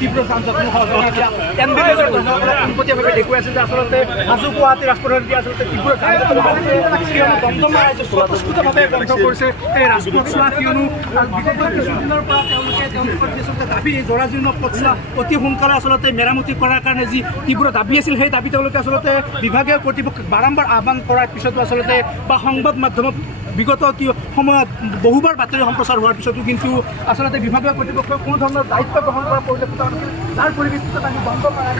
তীব্ৰ যান-জঁট পোনপটীয়াভাৱে দেখুৱাইছে যে আচলতে হাজো গুৱাহাটী ৰাজপথেদি আচলতে তীব্ৰ দমদমা ৰাজ্য স্বতঃস্ফূৰ্তভাৱে বন্ধ কৰিছে এই ৰাজপথছোৱা, কিয়নো বিগত কিছুদিনৰ পৰা তেওঁলোকৰ আচলতে দাবী জৰাজীৰ্ণ পথছোৱা অতি সোনকালে আচলতে মেৰামতি কৰাৰ কাৰণে যি তীব্ৰ দাবী আছিল, সেই দাবী তেওঁলোকে আচলতে বিভাগীয় কৰ্তৃপক্ষক বাৰম্বাৰ আহ্বান কৰাৰ পিছতো আচলতে বা সংবাদ মাধ্যমত বিগত সময়ত বহুবাৰ বাতৰি সম্প্ৰচাৰ হোৱাৰ পিছতো কিন্তু আচলতে বিভাগীয় কৰ্তৃপক্ষই কোনো ধৰণৰ দায়িত্ব গ্ৰহণ কৰা পৰিলক্ষিত হৈছিল। যাৰ পৰিপ্ৰেক্ষিতত আমি বন্ধ কৰাৰ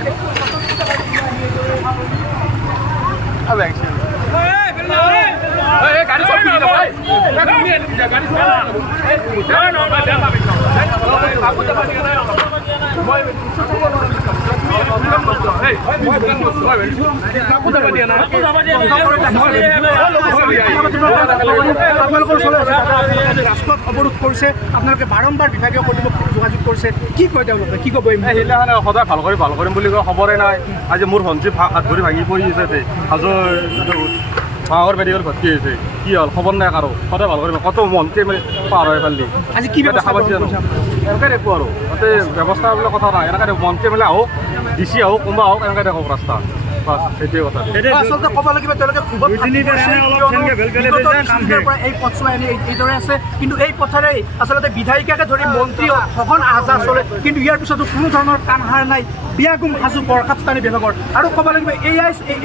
ৰাজপথ অৱৰোধ কৰিছে, আপোনালোকে বাৰম্বাৰ বিভাগীয় কৰ্তৃপক্ষক যোগাযোগ কৰিছে, কি কয় তেওঁলোকে, কি ক'ব? সেইদিনাখনে সদায় ভাল কৰিম বুলি কয়, খবৰে নাই। আজি মোৰ ভণ্টি হাত ভৰি ভাঙি পৰি আছে, হাজোৰ মাহৰ মেডিকেল ভৰ্তি হৈছে, কি হ'ল খবৰ নাই কাৰো। সদায় ভাল কৰিম, কত মন্ত্ৰী মানে পাৰ হৈ পেলি আজি কি দেখা পাইছে জানো? এনেকৈ দেখো আৰু তাতে ব্যৱস্থা বোলে কথা নাই, এনেকৈ মন্ত্ৰী মানে আহক, ডিচি আহক, কোনোবা আহক, এনেকৈ দেখক ৰাস্তা। সেইটোৱে কথা। আচলতে ক'ব লাগিব তেওঁলোকে এই পথছোৱা এইদৰে আছে, কিন্তু এই পথেৰে আচলতে বিধায়িকাকে ধৰি মন্ত্ৰী সঘন আহা চলে, কিন্তু ইয়াৰ পিছতো কোনো ধৰণৰ কাম হাৰ নাই বিয়াগুম হাজো বৰকাপ্তানি বিভাগৰ। আৰু ক'ব লাগিব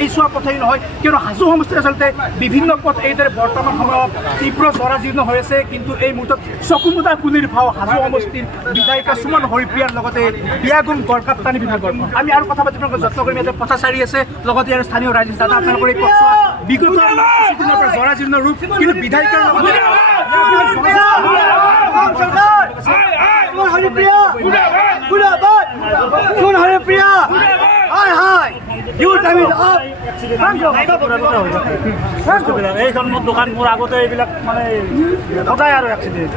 এই চোৱা পথেই নহয়, কিয়নো হাজো সমষ্টিত আচলতে বিভিন্ন পথ এইদৰে বৰ্তমান সময়ত তীব্ৰ জৰাজীৰ্ণ হৈ আছে, কিন্তু এই মুহূৰ্তত চকুমুদা কুলিৰ ভাও হাজো সমষ্টিৰ বিধায়িকা সুমন হৰিপ্ৰিয়াৰ লগতে বিয়াগুম গড়কাপ্তানি বিভাগৰ। আমি আৰু কথা পাতিব যত্ন কৰিম। ইয়াতে পথাচাৰী আছে, লগতে আৰু স্থানীয় ৰাইজ দাদা, আপোনালোকৰ এই পথছোৱা বিগত কিছুদিনৰ পৰা জৰাজীৰ্ণ ৰূপ, কিন্তু বিধায়িকাৰ লগতে এইখন মোৰ দোকান, মোৰ আগতে এইবিলাক মানে সদায় আৰু এক্সিডেণ্ট।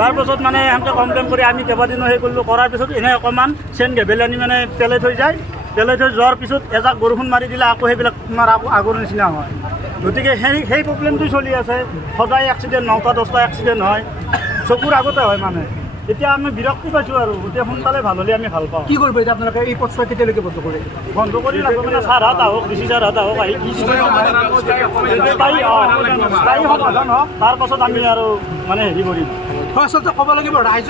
তাৰপাছত মানে সিহঁতে কমপ্লেইন কৰি আমি কেইবাদিনো সেই কৰিলোঁ, কৰাৰ পিছত এনেই অকণমান চেন গেবেল আনি মানে পেলাই থৈ যায়, পেলাই থৈ যোৱাৰ পিছত এজাক বৰষুণ মাৰি দিলে আকৌ সেইবিলাক তোমাৰ আকৌ আগৰ নিচিনা হয়। গতিকে সেই প্ৰব্লেমটো চলি আছে, সদায় এক্সিডেণ্ট, 9টা 10টা এক্সিডেণ্ট হয়, চকুৰ আগতে হয় মানে। এতিয়া আমি বিৰক্তি পাইছোঁ আৰু গোটেই সোনকালে ভাল হ'লে আমি ভাল পাওঁ। কি কৰিব এতিয়া আপোনালোকে এই পথছোৱা কেতিয়ালৈকে বন্ধ কৰে? বন্ধ কৰি লাগিব মানে ছাৰহঁত আহক, ডিচি ছাৰহঁত আহক, আহি স্থায়ী সমাধান হওক, তাৰপাছত আমি আৰু মানে হেৰি কৰিম। আচলতে ক'ব লাগিব ৰাইজৰ